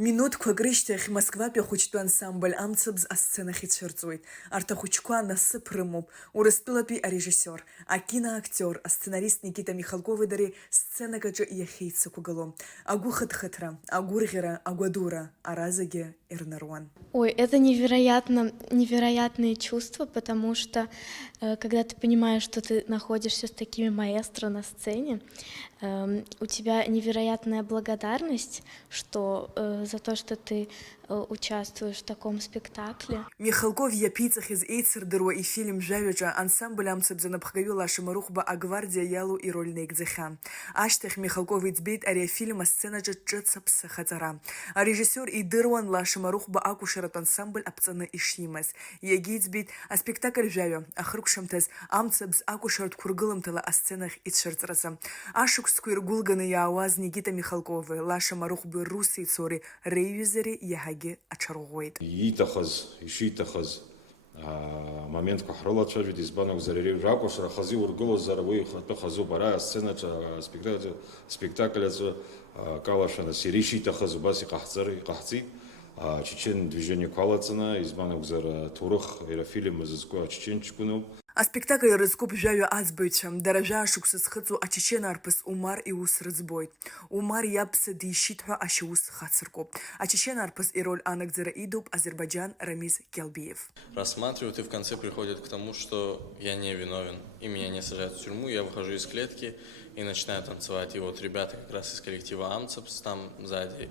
Минуҭқәак рышьҭахь Москватәи ахәыҷтәы ансамбль амцабз асценахь ицәырҵуеит. Арҭ ахәыҷқәа насыԥ рымоуп. Урыстәылатәи арежиссиор, акиноактиор, асценарист Никита Михалкови дареи сценак аҿы иахьеицақәгыло. Агәыхыҭхыҭра, агәырӷьара, агәадура, ара зегьы ирнаруан. Ой, это невероятные чувства, потому что когда ты понимаешь, что ты находишься с такими маэстро на сцене, у тебя невероятная благодарность, что за то, что ты участвуешь в таком спектакле. Михалков иаԥиҵахьаз еицырдыруа ифильм жәаҩаҿы ансамбль амцабз анапхгаҩы Лаша Марухба агвардиа иалоу ироль наигӡахьан. Ашьҭахь Михалков иӡбеит ари афильм асценаҿы ҿыц аԥсахаҵара. Арежиссиор идыруан Лаша Марухба акәашаратә ансамбль аԥҵаны ишимаз. Иагьиӡбеит аспектакль жәаҩа ахыркәшамҭаз амцабз акәашаратәқәа ргыламҭала асценахь ицәырҵразы. Ашықәсқәа иргәылганы иаауаз Никита Михалкови, Лаша Марухби руси цори реиҩызареи иаҳагьы аҽарӷәӷәеит. Ииҭахыз, ишиҭахыз моментқәа ҳрылацәажәеит, избан акәзар ари ракәашара хазы иургылозар уи ихатәы хазуп, ара асценаҿы аспектакль аҿы калашәаны иара ишиҭахыз убас иҟаҳҵит. Чечен движениақәа алаҵаны, избан акәзар аҭоурых иара афильм зызку ачеченчкәыноуп. Аспектакль рызкуп жәаҩа аӡбаҩцәа, дара жәашықәса зхыҵуа ачечен арԥыс Умар иус рыӡбоит. Умар иаԥса дишьит ҳәа ашьаус хацыркуп. Ачечен арԥыс ироль анагӡара идуп Азербайджан Рамиз Келбиев. Рассматривают и в конце приходят к тому, что я не виновен, и меня не сажают в тюрьму, я выхожу из клетки и начинаю танцевать. И вот ребята как раз из коллектива Амцабс там сзади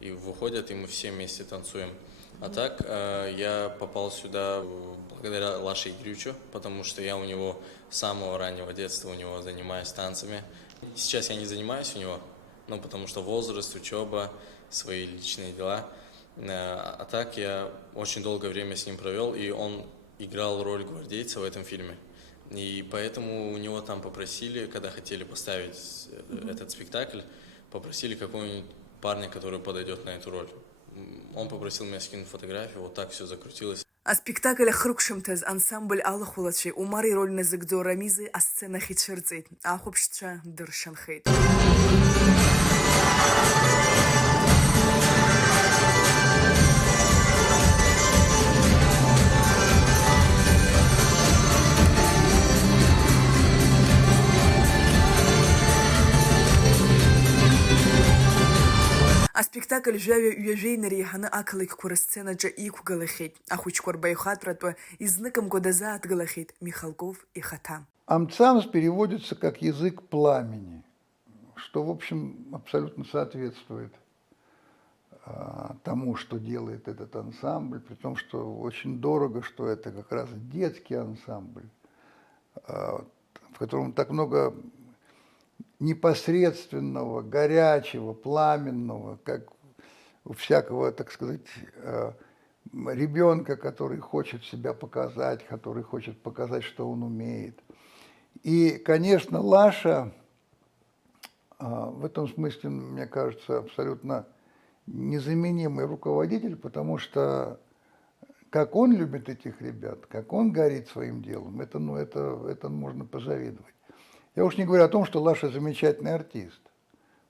и выходят, и мы все вместе танцуем. А так я попал сюда благодаря Лаше Игоревичу, потому что я у него с самого раннего детства занимаюсь танцами. Сейчас я не занимаюсь у него, потому что возраст, учеба, свои личные дела. А так я очень долгое время с ним провел, и он играл роль гвардейца в этом фильме. И поэтому у него там попросили, когда хотели поставить этот спектакль, попросили какого-нибудь парня, который подойдет на эту роль. Он попросил меня скинуть фотографию, вот так все закрутилось. Аспектакль ахыркәшамҭаз ансамбль алахәлацәеи Умар ироль назыгӡо Рамизи асценахь ицәырҵит. Ахәаԥшцәа дыршанхеит. Аспектакль жәаҩа ҩажәеинара иаҳаны ақалақьқәа рысценаҿы иқәгылахьеит. Ахәыҷқәа рбаҩхатәратәы изныкымкәа дазааҭгылахьеит Михалков ихаҭа. Амцамс переводится как язык пламени, что, в общем, абсолютно соответствует тому, что делает этот ансамбль, при том, что очень дорого, что это как раз детский ансамбль, в котором так много непосредственного, горячего, пламенного, как у всякого, так сказать, ребенка, который хочет себя показать, который хочет показать, что он умеет. И, конечно, Лаша в этом смысле, мне кажется, абсолютно незаменимый руководитель, потому что как он любит этих ребят, как он горит своим делом, это можно позавидовать. Я уж не говорю о том, что Лаша замечательный артист.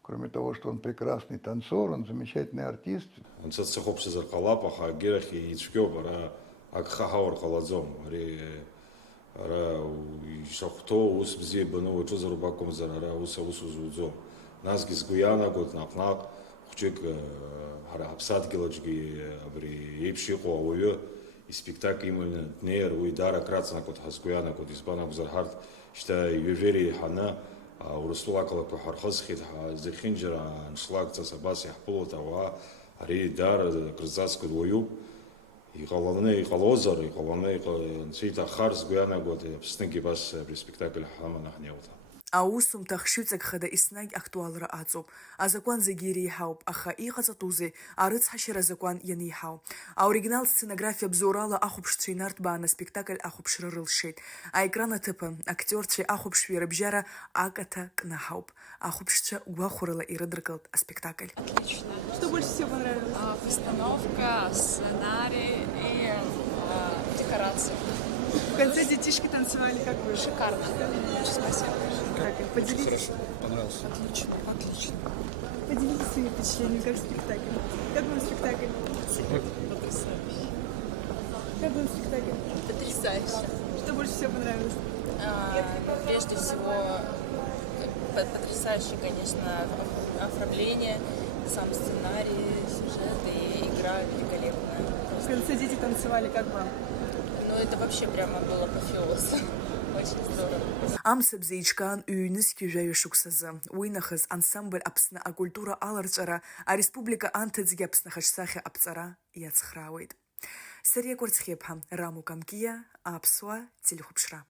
Кроме того, что он прекрасный танцор, он замечательный артист. Он цацехопшизар қалап, аха герахи ицәгьоуп, ара агха ҳауар ҟалаӡом. Ара ишахәҭоу ус бзиа ибаны уаҿызароуп акәымзар, ара ус аус узуӡом. Насгьы сгәы иаанагоит наҟ-наҟ хәҷык ҳара ҳаԥсадгьылаҿгьы абри еиԥш иҟоу ауаҩы испектакль иманы днеир уи даара акраҵанакуеит ҳәа сгәы иаанагоит. Избан акәзар ҳарҭ шьҭа ҩажәеира еиҳаны Урыстәыла ақалақьқәа ҳархызхит, зехьынџьара аншлагҵас абас иаҳԥылоит ауаа, ари даара акрызҵазкуеит уаҩуп. Иҟалозар, анцәа иҭаххар сгәы иаанагоит Аԥснагьы абас абри аспектакль ҳаманы ҳнеиуа. Аусумҭа хшыҩҵакхада еснагь актуалра аҵоуп. Азакәан зегьы иреиҳауп, аха иҟаҵатәузеи арыцҳашьара азакәан ианеиҳау. Аоригинал сценографиа бзоурала ахәаԥшцәа инарҭбааны аспектакль ахәаԥшра рылшеит. Аекран аҭыԥа актиорцәеи ахәаԥшҩи рыбжьара акаҭа кнаҳауп. Ахәаԥшцәа гәахәарыла ирыдыркылт аспектакль. Отлично. Что больше всего понравилось? Постановка, сценарий и декорации. В конце детишки танцевали, как вы? Шикарно. Спасибо. Поделитесь. Понравился. Отлично. Поделитесь своими впечатлениями, как спектакль. Как вам зрелище. Что больше всего понравилось? Прежде всего, потрясающее, конечно, оформление, сам сценарий, сюжет и игра великолепная. В конце дети танцевали, как вам? Ну, это вообще прямо было апофеоз. Очень здорово. Амсабзе ичкан үйнысгьы жәҩа шықәсазы. Уи нахыс ансамбль Аԥсны акультура аларҵәара, ареспублика анҭыҵгьы Аԥсны ахаҿсахьа аԥҵара иацхраауеит. Сариа Кәарцхиԥҳа, Раму Камкиа, Аԥсуа телехәаԥшра.